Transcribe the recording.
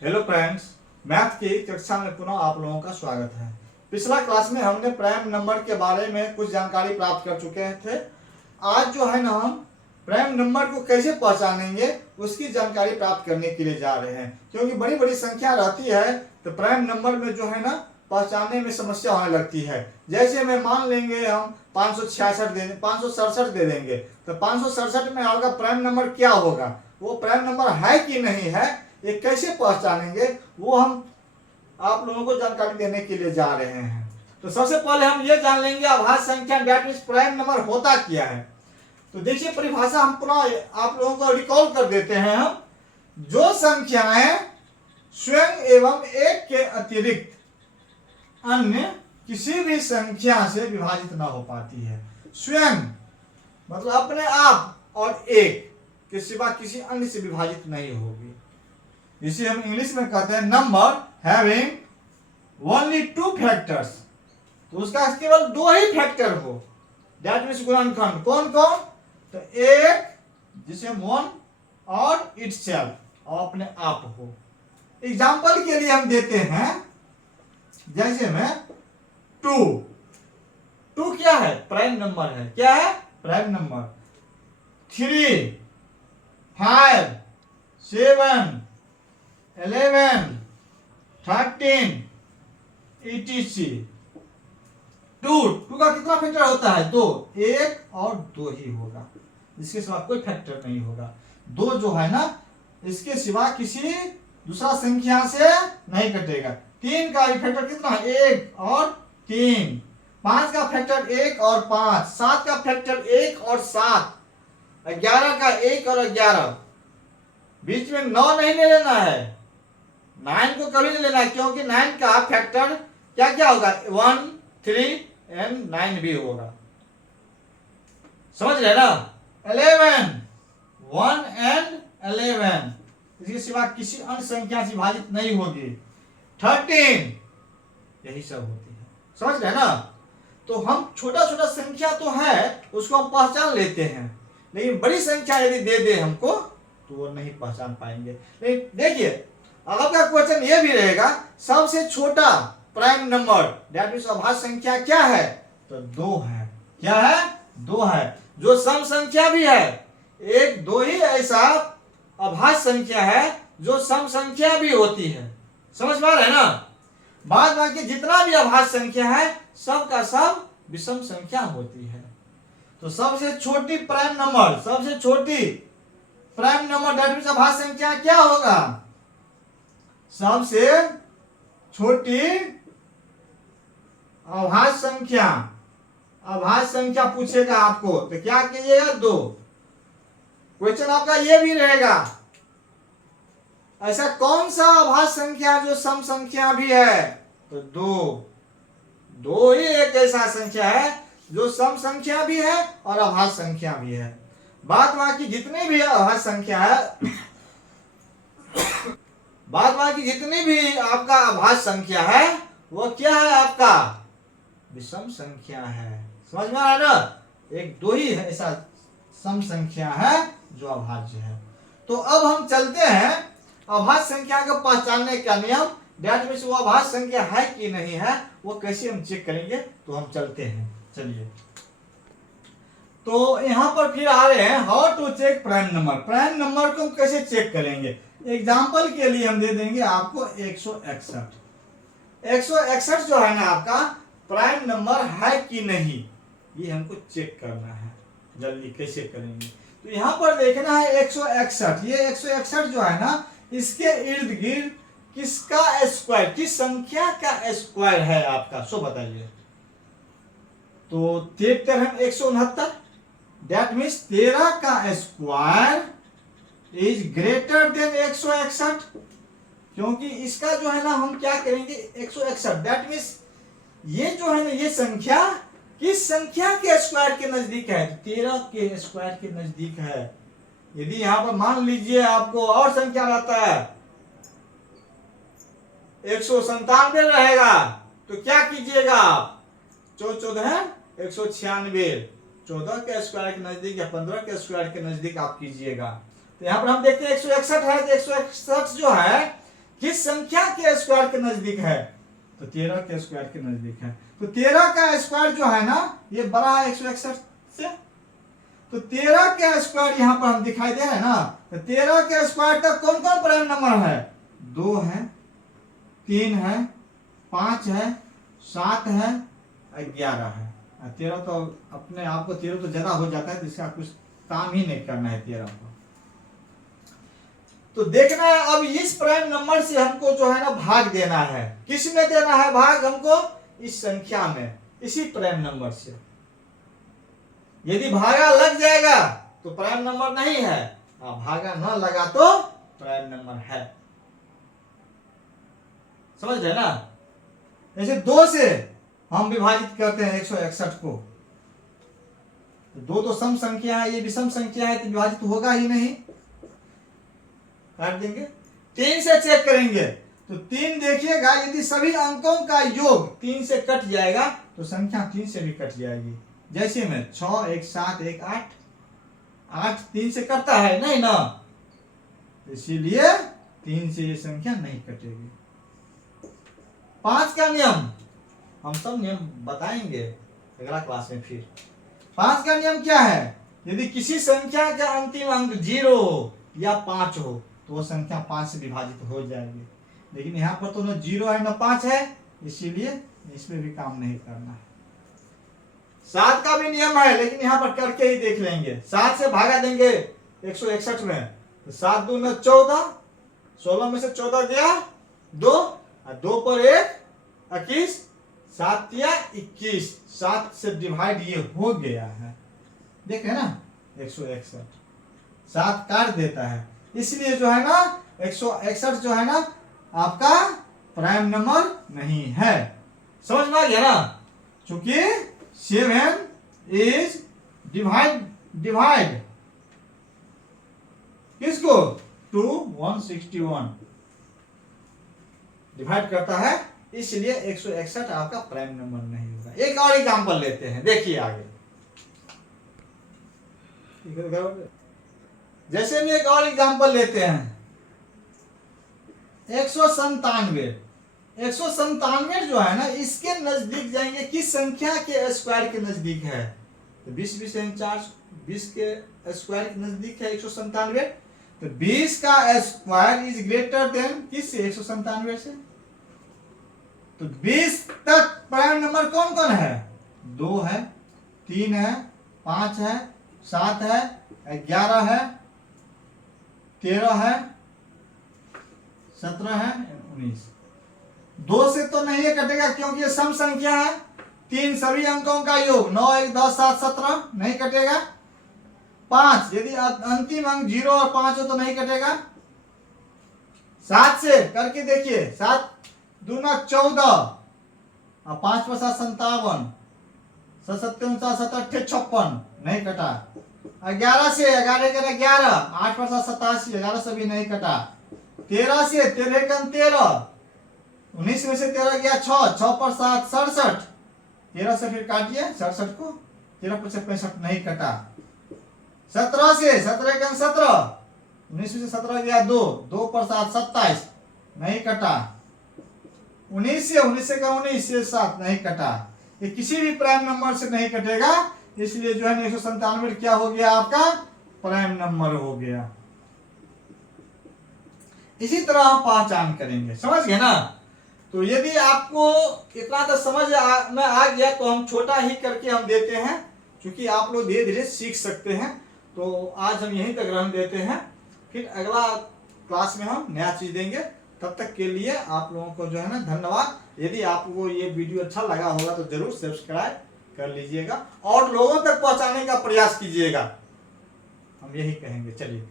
Hello friends, math की कक्षा में पुनः आप लोगों का स्वागत है। पिछला क्लास में हमने प्राइम नंबर के बारे में कुछ जानकारी प्राप्त कर चुके थे। आज जो है ना हम प्राइम नंबर को कैसे पहचानेंगे उसकी जानकारी प्राप्त करने के लिए जा रहे हैं, क्योंकि बड़ी बड़ी संख्या रहती है तो प्राइम नंबर में जो है ना पहचानने में समस्या होने लगती है। जैसे मैं मान लेंगे हम 567 दे देंगे तो 567 में आपका प्राइम नंबर क्या होगा, वो प्राइम नंबर है कि नहीं है, ये कैसे पहचानेंगे, वो हम आप लोगों को जानकारी देने के लिए जा रहे हैं। तो सबसे पहले हम ये जान लेंगे अभाज्य संख्या दैट मींस प्राइम नंबर होता क्या है। तो देखिए परिभाषा हम पुनः आप लोगों को रिकॉल कर देते हैं। हम जो संख्याएं स्वयं एवं एक के अतिरिक्त अन्य किसी भी संख्या से विभाजित ना हो पाती है। स्वयं मतलब अपने आप और एक के सिवा किसी अन्य से विभाजित नहीं होगी। इसे हम इंग्लिश में कहते हैं number having only two factors. तो उसका केवल दो ही फैक्टर हो, दैट मींस गुणनखंड। कौन कौन? तो एक जिसे वन और इटसेल्फ और अपने आप हो। एग्जाम्पल के लिए हम देते हैं, जैसे में टू क्या है? प्राइम नंबर है। क्या है? Prime number. 3, 5, 7, 11, 13 etc। टू का कितना फैक्टर होता है? दो। एक और दो ही होगा, इसके सिवा कोई फैक्टर नहीं होगा। दो जो है ना इसके सिवा किसी दूसरा संख्या से नहीं कटेगा। 3 का फैक्टर कितना है? 1 और 3। 5 का फैक्टर 1 और 5। 7 का फैक्टर 1 और 7। 11 का 1 और 11। बीच में 9 नहीं ले लेना है, 9 को कभी नहीं लेना है, क्योंकि 9 का फैक्टर क्या क्या होगा? 1, 3 एंड 9 भी होगा। समझ रहे ना? 11, 1 एंड 11 इसके सिवा किसी अन्य संख्या से विभाजित नहीं होगी। 13 यही सब होती है। समझ रहे ना? तो हम छोटा छोटा संख्या तो है उसको हम पहचान लेते हैं, लेकिन बड़ी संख्या यदि दे दे हमको तो वो नहीं पहचान पाएंगे। लेकिन देखिए आपका क्वेश्चन ये भी रहेगा, सबसे छोटा प्राइम नंबर दैट मींस अभाज्य संख्या क्या है? तो 2 है। क्या है? 2 है। जो सम संख्या भी है, 1, 2 ही ऐसा अभाज्य संख्या है जो सम संख्या भी होती है। समझ पा रहे हैं ना? बाद बाकी जितना भी अभाज्य संख्या है सब का सब विषम संख्या होती है। तो सबसे छोटी प्राइम नंबर, सबसे छोटी प्राइम नंबर दैट मींस अभाज्य संख्या क्या होगा? सबसे छोटी अभाज्य संख्या, अभाज्य संख्या पूछेगा आपको तो क्या कीजिएगा? 2। क्वेश्चन आपका ये भी रहेगा, ऐसा कौन सा अभाज्य संख्या जो सम संख्या भी है? तो 2 ही एक ऐसा संख्या है जो सम संख्या भी है और अभाज्य संख्या भी है। बाद बाकी जितनी भी अभाज्य संख्या है बाद बाकी जितनी भी आपका अभाज्य संख्या है वो क्या है? आपका विषम संख्या है। समझ में आ रहा है ना? 1, 2 ही है ऐसा सम संख्या है जो अभाज्य है। तो अब हम चलते हैं अभाज्य संख्या को पहचानने का नियम, दैट मींस वो अभाज्य संख्या है कि नहीं है वो कैसे हम चेक करेंगे। तो हम चलते हैं, चलिए। तो यहां पर फिर आ रहे हैं how to check prime number. Prime number को हम कैसे चेक करेंगे? एग्जाम्पल के लिए हम दे देंगे आपको 161। 161 जो है ना आपका प्राइम नंबर है कि नहीं, ये हमको चेक करना है। जल्दी कैसे करेंगे? तो यहां पर देखना है 161। ये 161 जो है ना इसके इर्द गिर्द किसका स्क्वायर, किस संख्या का स्क्वायर है आपका, सो बताइए। तो 13 169 दैट मींस 13 का स्क्वायर इज ग्रेटर देन 161। क्योंकि इसका जो है ना हम क्या करेंगे? 161 दैट मींस ये जो है ना ये संख्या किस संख्या के स्क्वायर के नजदीक है? 13 के स्क्वायर के नजदीक है। यदि यहां पर मान लीजिए आपको और संख्या रहता है 197 रहेगा तो क्या कीजिएगा आप? 14 196 14 के स्क्वायर के नजदीक या 15 के स्क्वायर के नजदीक आप कीजिएगा। तो यहाँ पर हम देखते हैं 161 है तो 161 जो है किस संख्या के स्क्वायर के नजदीक है? तो 13 के स्क्वायर के नजदीक है। तो 13 का स्क्वायर जो है ना ये बड़ा है 161 से। तो 13 के स्क्वायर यहाँ पर हम दिखाई दे रहे हैं ना, तो 13 के स्क्वायर तक कौन कौन प्राइम नंबर है? 2 है, 3 है, 5 है, 7 है, 11 है। 13 तो अपने आप को 13 तो ज्यादा हो जाता है, जिसका कुछ काम ही नहीं करना है 13 को। तो देखना है अब इस प्राइम नंबर से हमको जो है ना भाग देना है। किस में देना है भाग हमको? इस संख्या में, इसी प्राइम नंबर से। यदि भागा लग जाएगा तो प्राइम नंबर नहीं है, भागा न लगा तो प्राइम नंबर है। समझ रहे ना? जैसे 2 से हम विभाजित करते हैं 161 को, तो 2 तो सम संख्या है, ये विषम संख्या है, तो विभाजित होगा ही नहीं, काट देंगे। 3 से चेक करेंगे तो 3 देखिएगा, यदि सभी अंकों का योग 3 से कट जाएगा तो संख्या 3 से भी कट जाएगी। जैसे में 6, 1, 7, 1, 8, 8 3 से कटता है नहीं ना, इसीलिए 3 से ये संख्या नहीं कटेगी। 5 का नियम हम सब नियम बताएंगे अगला क्लास में फिर। 5 का नियम क्या है? यदि किसी संख्या का अंतिम अंक 0 हो या 5 हो तो वो संख्या 5 से विभाजित हो जाएगी। लेकिन यहाँ पर तो न 0 है न 5 है, इसीलिए इसमें भी काम नहीं करना है। 7 का भी नियम है, लेकिन यहाँ पर करके ही देख लेंगे। 7 से भागा देंगे 161 में, तो 7 2 9 14, 16 में से 14 गया 2, और 2 पर 1 21, 7 या 21, 7 से डिवाइड ये हो गया है। देखे ना 161, 7 काट देता है, इसलिए जो है ना 161 जो है ना आपका प्राइम नंबर नहीं है। समझ में आ गया ना? क्योंकि 7 इज डिवाइड किसको? टू 161 डिवाइड करता है, इसलिए 161 आपका प्राइम नंबर नहीं होगा। एक और एग्जांपल लेते हैं, देखिए आगे। जैसे में एक और एग्जांपल लेते हैं, 197 जो है ना, इसके नजदीक जाएंगे। किस संख्या के स्क्वायर के नजदीक है? तो 20 20 49, 20 के स्क्वायर के नजदीक है 197। तो 20 का स्क्वायर इज ग्रेटर देन किस से? 197 से। तो 20 तक प्राइम नंबर कौन कौन है? 2 है, 3 है, 5 है, 7 है, 11 है, 13 है, 17 है, 19। 2 से तो नहीं ये कटेगा क्योंकि ये सम संख्या है। 3 सभी अंकों का योग, 9 1 10 7 17 नहीं कटेगा। 5 यदि अंतिम अंक 0 और 5 हो तो नहीं कटेगा। 7 से करके देखिए, 7 2 9 14 और 5 पर 7 57, 7 7 49 7 8 56 नहीं कटा। 11 से 11 11 11, 8 पर 7 87, 11 से भी नहीं कटा। 13 से 13 का 13, 19 में से 13 गया 6, 6 पर 7 67, 13 से फिर काटिए 67 को, 13 पर 65 नहीं कटा। 17 से 17 का 17, 19 में से 17 गया 2, 2 पर 7 27 नहीं कटा। 19 से का 19 से 7 नहीं कटा। ये किसी भी प्राइम नंबर से नहीं कटेगा, इसलिए जो है 197 क्या हो गया? आपका प्राइम नंबर हो गया। इसी तरह हम पहचान करेंगे। समझ गए ना? तो यदि आपको इतना तो समझ में आ गया तो हम छोटा ही करके हम देते हैं, क्योंकि आप लोग धीरे धीरे सीख सकते हैं। तो आज हम यहीं तक रहने देते हैं, फिर अगला क्लास में हम नया चीज देंगे। तब तक के लिए आप लोगों को जो है ना धन्यवाद। यदि आपको ये वीडियो अच्छा लगा होगा तो जरूर सब्सक्राइब कर लीजिएगा और लोगों तक पहुंचाने का प्रयास कीजिएगा, हम यही कहेंगे। चलिए।